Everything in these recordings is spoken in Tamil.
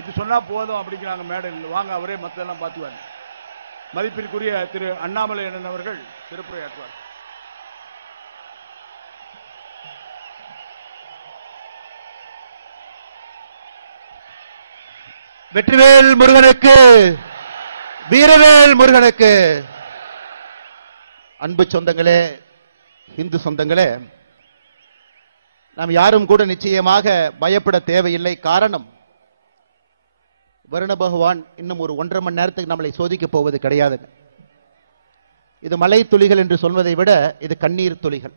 இது சொன்னா போதும் அப்படிங்கிறாங்க மேடையில். வாங்க, அவரே மற்றெல்லாம் பார்த்துவாங்க. மதிப்பிற்குரிய திரு அண்ணாமலை அண்ணன் அவர்கள் சிறப்புரையாற்றுவார். வெற்றிவேல் முருகனுக்கு, வீரவேல் முருகனுக்கு. அன்பு சொந்தங்களே, இந்து சொந்தங்களே, நாம் யாரும் கூட நிச்சயமாக பயப்பட தேவையில்லை. காரணம், வருண பகவான் இன்னும் ஒரு 1.5 மணி நேரத்துக்கு நம்மளை சோதிக்க போவது கிடையாது. இது மலை துளிகள் என்று சொல்வதை விட இது கண்ணீர் துளிகள்.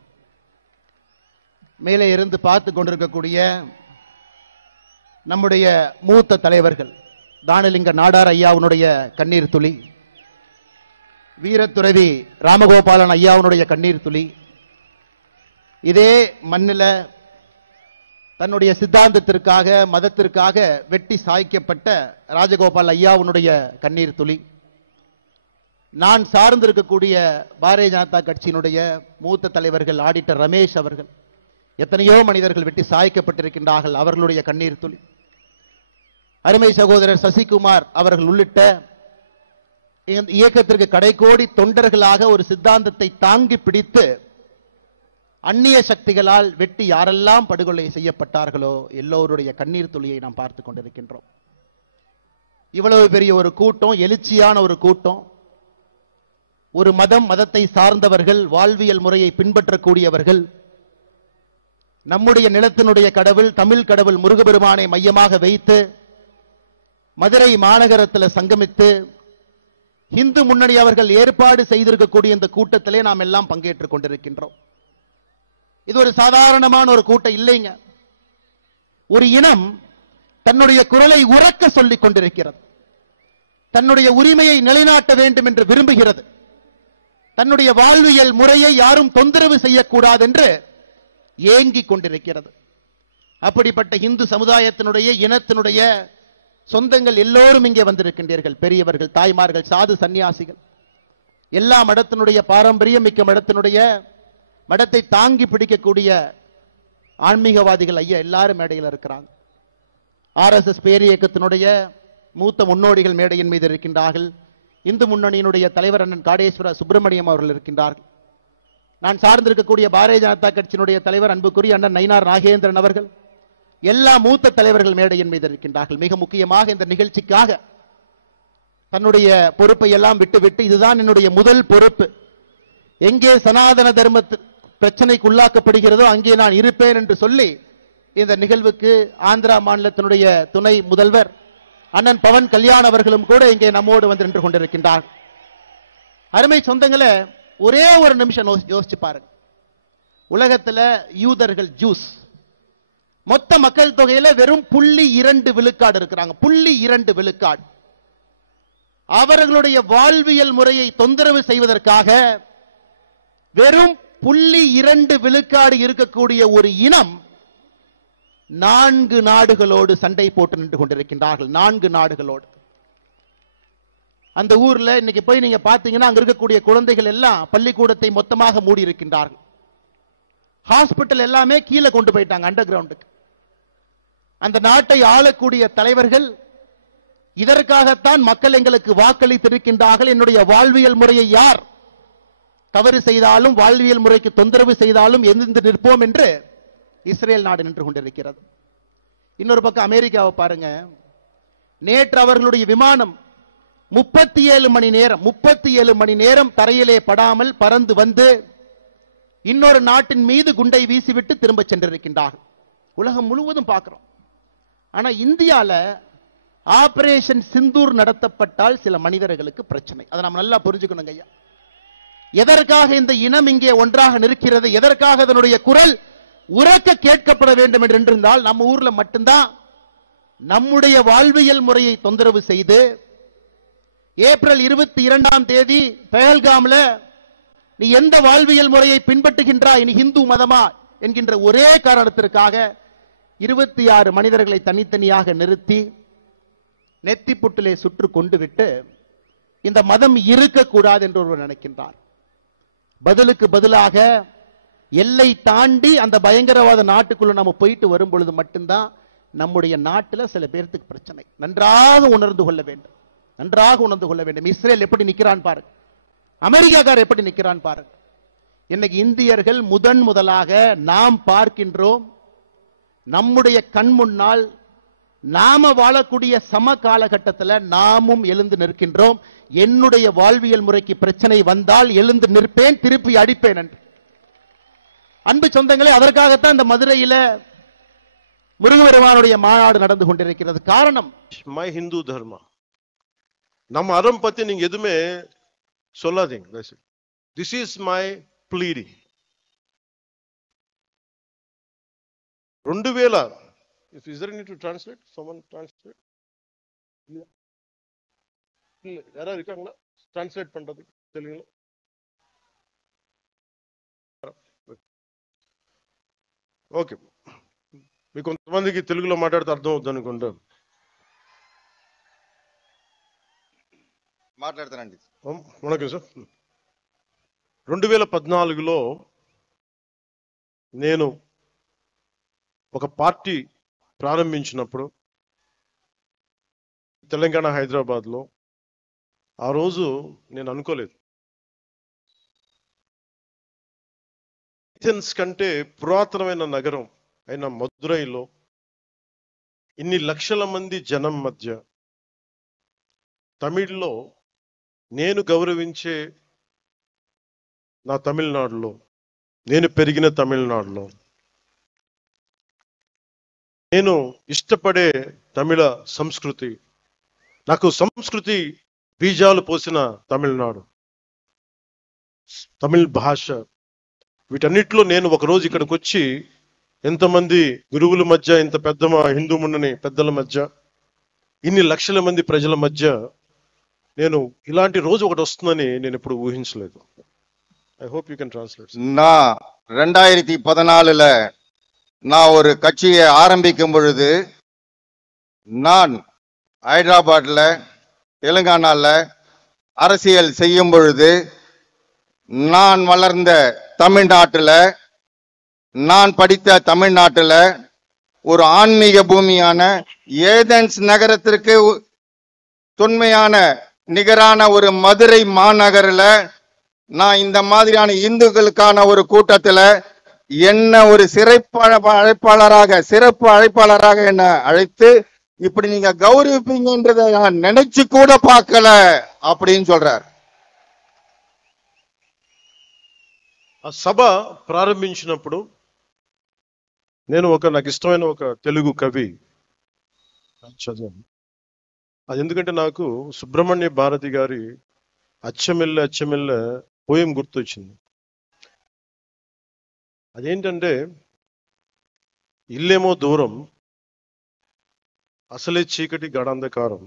மேலே இருந்து பார்த்து கொண்டிருக்கக்கூடிய நம்முடைய மூத்த தலைவர்கள், தானலிங்க நாடார் ஐயாவுடைய கண்ணீர் துளி, வீரத்துறவி ராமகோபாலன் ஐயாவுடைய கண்ணீர் துளி, இதே மண்ணில் தன்னுடைய சித்தாந்தத்திற்காக மதத்திற்காக வெட்டி சாய்க்கப்பட்ட ராஜகோபால் ஐயாவுடைய கண்ணீர் துளி, நான் சார்ந்திருக்கக்கூடிய பாரதிய ஜனதா கட்சியினுடைய மூத்த தலைவர்கள் ஆடிட்டர் ரமேஷ் அவர்கள், எத்தனையோ மனிதர்கள் வெட்டி சாய்க்கப்பட்டிருக்கின்றார்கள், அவர்களுடைய கண்ணீர் துளி, அருமை சகோதரர் சசிகுமார் அவர்கள் உள்ளிட்ட இயக்கத்திற்கு கடைகோடி தொண்டர்களாக ஒரு சித்தாந்தத்தை தாங்கி பிடித்து அந்நிய சக்திகளால் வெட்டி யாரெல்லாம் படுகொலை செய்யப்பட்டார்களோ எல்லோருடைய கண்ணீர் துளியை நாம் பார்த்து கொண்டிருக்கின்றோம். இவ்வளவு பெரிய ஒரு கூட்டம், எழுச்சியான ஒரு கூட்டம், ஒரு மதத்தை சார்ந்தவர்கள், வாழ்வியல் முறையை பின்பற்றக்கூடியவர்கள், நம்முடைய நிலத்தினுடைய கடவுள் தமிழ் கடவுள் முருகபெருமானை மையமாக வைத்து மதுரை மாநகரத்தில் சங்கமித்து இந்து முன்னணி அவர்கள் ஏற்பாடு செய்திருக்கக்கூடிய இந்த கூட்டத்திலே நாம் எல்லாம் பங்கேற்றுக் கொண்டிருக்கின்றோம். இது ஒரு சாதாரணமான ஒரு கூட்டம் இல்லைங்க. ஒரு இனம் தன்னுடைய குரலை உரக்க சொல்லிக் கொண்டிருக்கிறது, தன்னுடைய உரிமையை நிலைநாட்ட வேண்டும் என்று விரும்புகிறது, தன்னுடைய வாழ்வியல் முறையை யாரும் தொந்தரவு செய்யக்கூடாது என்று ஏங்கிக் கொண்டிருக்கிறது. அப்படிப்பட்ட இந்து சமுதாயத்தினுடைய இனத்தினுடைய சொந்தங்கள் எல்லோரும் இங்கே வந்திருக்கின்றீர்கள். பெரியவர்கள், தாய்மார்கள், சாது சன்னியாசிகள், எல்லா மடத்தினுடைய பாரம்பரியம் மிக்க மடத்தினுடைய மடத்தை தாங்கி பிடிக்கக்கூடிய ஆன்மீகவாதிகள் ஐயா எல்லாரும் மேடையில் இருக்கிறாங்க. RSS பேர் இயக்கத்தினுடைய மூத்த முன்னோடிகள் மேடையின் மீது இருக்கின்றார்கள். இந்து முன்னணியினுடைய தலைவர் அண்ணன் காடேஸ்வர சுப்பிரமணியம் அவர்கள் இருக்கின்றார்கள். நான் சார்ந்திருக்கக்கூடிய பாரதிய ஜனதா கட்சியினுடைய தலைவர் அன்புக்குரிய அண்ணன் நயினார் நாகேந்திரன் அவர்கள், எல்லா மூத்த தலைவர்கள் மேடையின் மீது இருக்கின்றார்கள். மிக முக்கியமாக இந்த நிகழ்ச்சிக்காக தன்னுடைய பொறுப்பை எல்லாம் விட்டுவிட்டு, இதுதான் என்னுடைய முதல் பொறுப்பு, எங்கே சனாதன தர்ம பிரச்சனைக்கு உள்ளாக்கப்படுகிறதோ அங்கே நான் இருப்பேன் என்று சொல்லி இந்த நிகழ்வுக்கு ஆந்திரா மாநிலத்தினுடைய துணை முதல்வர் அண்ணன் பவன் கல்யாண் அவர்களும் கூட இங்கே நம்மோடு வந்து நின்று கொண்டிருக்கின்றார். அருமை சொந்தங்களே, ஒரே ஒரு நிமிஷம் யோசிச்சு பாருங்க. உலகத்துல யூதர்கள், ஜூஸ், மொத்த மக்கள் தொகையில வெறும் 0.2 விழுக்காடு இருக்கிறாங்க. 0.2 விழுக்காடு. அவர்களுடைய வாழ்வியல் முறையை தொந்தரவு செய்வதற்காக வெறும் 0.2 விழுக்காடு இருக்கக்கூடிய ஒரு இனம் 4 நாடுகளோடு சண்டை போட்டு நின்று கொண்டிருக்கின்றார்கள். 4 நாடுகளோடு. அந்த ஊர்ல இன்னைக்கு போய் நீங்க பாத்தீங்கன்னா அங்க இருக்கக்கூடிய குழந்தைகள் எல்லாம் பள்ளிக்கூடத்தை மொத்தமாக மூடி இருக்கின்றார்கள். ஹாஸ்பிட்டல் எல்லாமே கீழே கொண்டு போயிட்டாங்க, அண்டர் கிரவுண்டுக்கு. அந்த நாட்டை ஆளக்கூடிய தலைவர்கள் இதற்காகத்தான் மக்கள் எங்களுக்கு வாக்களித்திருக்கின்றார்கள், என்னுடைய வாழ்வியல் முறையை யார் தவறு செய்தாலும் வாழ்வியல் முறைக்கு தொந்தரவு செய்தாலும் எதிர்த்து நிற்போம் என்று இஸ்ரேல் நாடு நின்று கொண்டிருக்கிறது. இன்னொரு பக்கம் அமெரிக்காவை பாருங்க. நேற்று அவர்களுடைய விமானம் 37 மணி நேரம் தரையிலே படாமல் பறந்து வந்து இன்னொரு நாட்டின் மீது குண்டை வீசிவிட்டு திரும்ப சென்றிருக்கின்றார்கள். உலகம் முழுவதும் பார்க்கிறோம். ஆனா இந்தியால ஆபரேஷன் சிந்தூர் நடத்தப்பட்டால் சில மனிதர்களுக்கு பிரச்சனை. அதை நாம் நல்லா புரிஞ்சுக்கணுங்க ஐயா. எதற்காக இந்த இனம் இங்கே ஒன்றாக நிற்கிறது, எதற்காக அதனுடைய குரல் உரக்க கேட்கப்பட வேண்டும் என்று இருந்தால், நம்ம ஊர்ல மட்டும்தான் நம்முடைய வாழ்வியல் முறையை தொந்தரவு செய்து ஏப்ரல் 22ஆம் தேதி பெஹல்காம்ல நீ எந்த வாழ்வியல் முறையை பின்பற்றுகின்றாய், நீ இந்து மதமா என்கின்ற ஒரே காரணத்திற்காக 26 மனிதர்களை தனித்தனியாக நிறுத்தி நெத்தி புட்டிலே சுற்று கொண்டு விட்டு இந்த மதம் இருக்கக்கூடாது என்று ஒருவர் நினைக்கின்றார். பதிலுக்கு பதிலாக எல்லை தாண்டி அந்த பயங்கரவாத நாட்டுக்குள்ள நம்ம போயிட்டு வரும் பொழுது மட்டும்தான் நம்முடைய நாட்டில் சில பேர்த்துக்கு பிரச்சனை. நன்றாக உணர்ந்து கொள்ள வேண்டும், நன்றாக உணர்ந்து கொள்ள வேண்டும். இஸ்ரேல் எப்படி நிற்கிறான் பாருங்க, அமெரிக்காக்கார் எப்படி நிற்கிறான் பாருங்க. இன்னைக்கு இந்தியர்கள் முதலாக நாம் பார்க்கின்றோம், நம்முடைய கண் முன்னால் நாம வாழக்கூடிய சம காலகட்டத்தில் நாமும் எழுந்து நிற்கின்றோம். என்னுடைய வாழ்வியல் முறைக்கு பிரச்சனை வந்தால் எழுந்து நிற்பேன், திருப்பி அடிப்பேன் என்று. அன்பு சொந்தங்களே, அதற்காகத்தான் இந்த மதுரையில முருகபெருமானுடைய மாநாடு நடந்து கொண்டிருக்கிறது. காரணம், மை ஹிந்து தர்மா, நம்ம அறம் பத்தி நீங்க எதுவுமே சொல்லாதீங்க. This is my bleeding. 2000 if is there need to translate, someone translate, இல்ல யாரா இருக்காங்களா translate பண்றதுக்கு தெலுங்குல? ఓకే, మీకు కొంతమందికి తెలుగులో మాట్లాడితే అర్థం అవుతుంది అనుకుంటా. మాట్లాడతానండి. వణకం సార్. 2014లో నేను ఒక పార్టీ ప్రారంభించినప్పుడు తెలంగాణ హైదరాబాద్లో, ఆ రోజు నేను అనుకోలేదు ఏథెన్స్ కంటే పురాతనమైన నగరం అయిన మదురైలో ఇన్ని లక్షల మంది జనం మధ్య తమిళ్లో నేను గౌరవించే నా తమిళనాడులో, నేను పెరిగిన తమిళనాడులో, నేను ఇష్టపడే తమిళ సంస్కృతి, నాకు సంస్కృతి బీజాలు పోసిన తమిళనాడు, తమిళ భాష, వీటన్నిటిలో నేను ఒకరోజు ఇక్కడికి వచ్చి ఎంతమంది గురువుల మధ్య, ఇంత పెద్ద హిందూ మున్నని పెద్దల మధ్య, ఇన్ని లక్షల మంది ప్రజల మధ్య నేను ఇలాంటి రోజు ఒకటి వస్తుందని నేను ఎప్పుడు ఊహించలేదు. I hope you can translate. நான் 2014 நான் ஒரு கட்சியை ஆரம்பிக்கும் பொழுது, நான் ஹைதராபாத்ல தெலுங்கானால அரசியல் செய்யும் பொழுது, நான் வளர்ந்த தமிழ்நாட்டில், நான் படித்த தமிழ்நாட்டில் ஒரு ஆன்மீக பூமியான ஏதென்ஸ் நகரத்திற்கு தொன்மையான நிகரான ஒரு மதுரை மாநகரில் நான் இந்த மாதிரியான இந்துக்களுக்கான ஒரு கூட்டத்தில் என்ன ஒரு சிறப்பு அழைப்பாளராக என்ன அழைத்து இப்படி நீங்க கௌரவிப்பீங்கன்றதை நான் நினைச்சு கூட பார்க்கல அப்படின்னு சொல்றார். ఆ సభ ప్రారంభించినప్పుడు నేను నాకు ఇష్టమైన ఒక తెలుగు కవి చదివాను. అది ఎందుకంటే నాకు సుబ్రహ్మణ్య భారతి గారి అచ్చమెల్లె అచ్చమెల్లె పోయం గుర్తొచ్చింది. అదేంటంటే, ఇల్లేమో దూరం, అసలే చీకటి గడాంధకారం,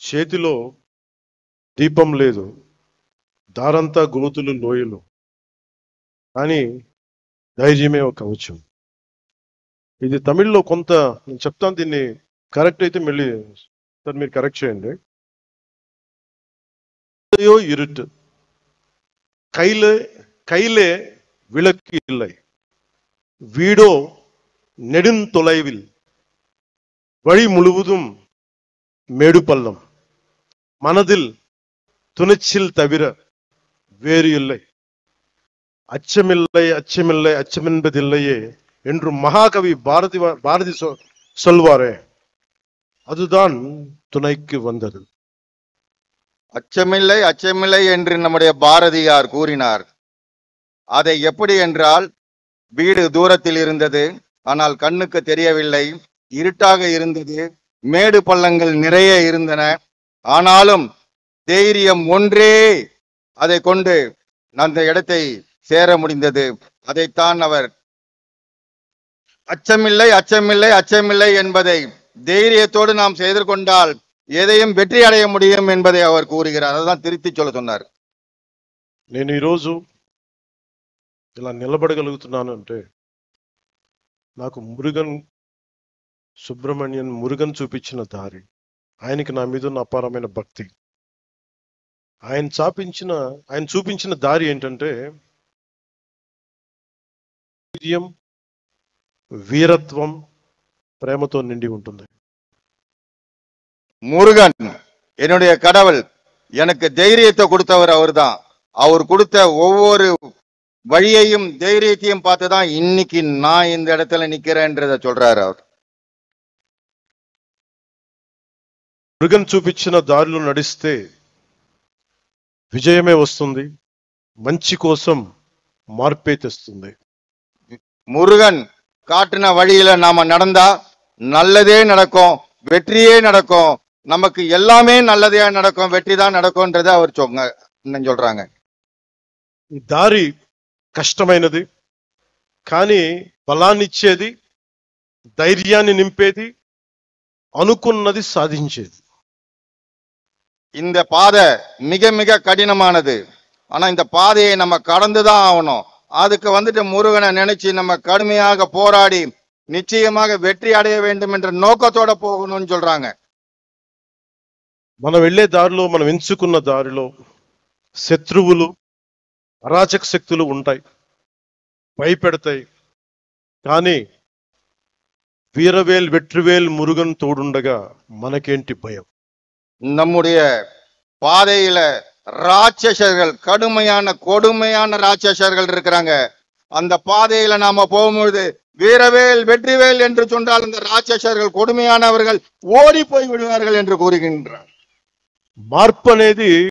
చేతిలో దీపం లేదు, దారంతా గోతులు లోయలు, కానీ ధైర్యమే ఒక కవచం. ఇది తమిళ్లో కొంత నేను చెప్తాను, దీన్ని కరెక్ట్ అయితే మళ్ళీ సార్ మీరు కరెక్ట్ చేయండి. இருட்டு, கையிலே விளக்கு இல்லை, வீடோ நெடுந்தொலைவில், வழி முழுவதும் மேடு பள்ளம், மனதில் துணிச்சல் தவிர வேறு இல்லை, அச்சமில்லை அச்சமில்லை அச்சமென்பதில்லையே என்று மகாகவி பாரதி சொல்வாரே, அதுதான் துணைக்கு வந்தது. அச்சமில்லை அச்சமில்லை என்று நம்முடைய பாரதியார் கூறினார். அதை எப்படி என்றால், வீடு தூரத்தில் இருந்தது, ஆனால் கண்ணுக்கு தெரியவில்லை, இருட்டாக இருந்தது, மேடு பள்ளங்கள் நிறைய இருந்தன, ஆனாலும் தைரியம் ஒன்றே அதை கொண்டு அந்த இடத்தை சேர முடிந்தது. அதைத்தான் அவர் அச்சமில்லை அச்சமில்லை அச்சமில்லை என்பதை தைரியத்தோடு நாம் செய்து கொண்டால் எதையும் வெற்றி அடைய முடியும் என்பதை அவர் கூறுகிறார். அதான் திருத்தி சொல்ல சொன்னார். నేను ఈరోజు ఇలా నిలబడగలుగుతున్నాను అంటే నాకు మురుగన్ చూపించిన దారి, ఆయనకి నా మీద ఉన్న అపారమైన భక్తి. ఆయన చూపించిన దారి ఏంటంటే, ధైర్యం, వీరత్వం, ప్రేమతో నిండి ఉంటుంది. முருகன் என்னுடைய கடவுள், எனக்கு தைரியத்தை கொடுத்தவர் அவர்தான். அவர் கொடுத்த ஒவ்வொரு வழியையும் தைரியத்தையும் பார்த்துதான் இன்னைக்கு நான் இந்த இடத்துல நிக்கிறேன்றத சொல்றாரு அவர். మురుగన్ చూపించిన దారిలో నడిస్తే విజయమే వస్తుంది, మంచి కోసం మార్పే తెస్తుంది. முருகன் காட்டின வழியில நாம நடந்தா நல்லதே நடக்கும், வெற்றியே நடக்கும், நமக்கு எல்லாமே நல்லதே நடக்கும், வெற்றி தான் நடக்கும்ன்றத அவர் சொல்றாங்க. ఈ దారి కష్టమైనది, కానీ బలాన్నిచ్చేది, ధైర్యాన్ని నింపేది, అనుకున్నది సాధించేది. இந்த பாதை மிக மிக கடினமானது, ஆனா இந்த பாதையை நம்ம கடந்துதான் ஆகணும். அதுக்கு முருகனை நினைச்சு நம்ம கடுமையாக போராடி நிச்சயமாக வெற்றி அடைய வேண்டும் என்ற நோக்கத்தோட போகணும்னு சொல்றாங்க. మనం వెళ్లే దారిలో, మనం ఎంచుకున్న దారిలో శత్రువులు, అరాచక శక్తులు ఉంటాయి, భయపెడతాయి. కానీ వీరవేల్ వెట్రివేల్ మురుగన్ తోడుండగా మనకేంటి భయం? நம்முடைய பாதையில ராட்சசர்கள், கடுமையான கொடுமையான ராட்சசர்கள் இருக்கிறாங்க. அந்த பாதையில நாம போகும்போது வீரவேல் வெற்றிவேல் என்று சொன்னால் அந்த ராட்சசர்கள், கொடுமையானவர்கள் ஓடி போய் விடுவார்கள் என்று கூறுகின்றார். మార్పు అనేది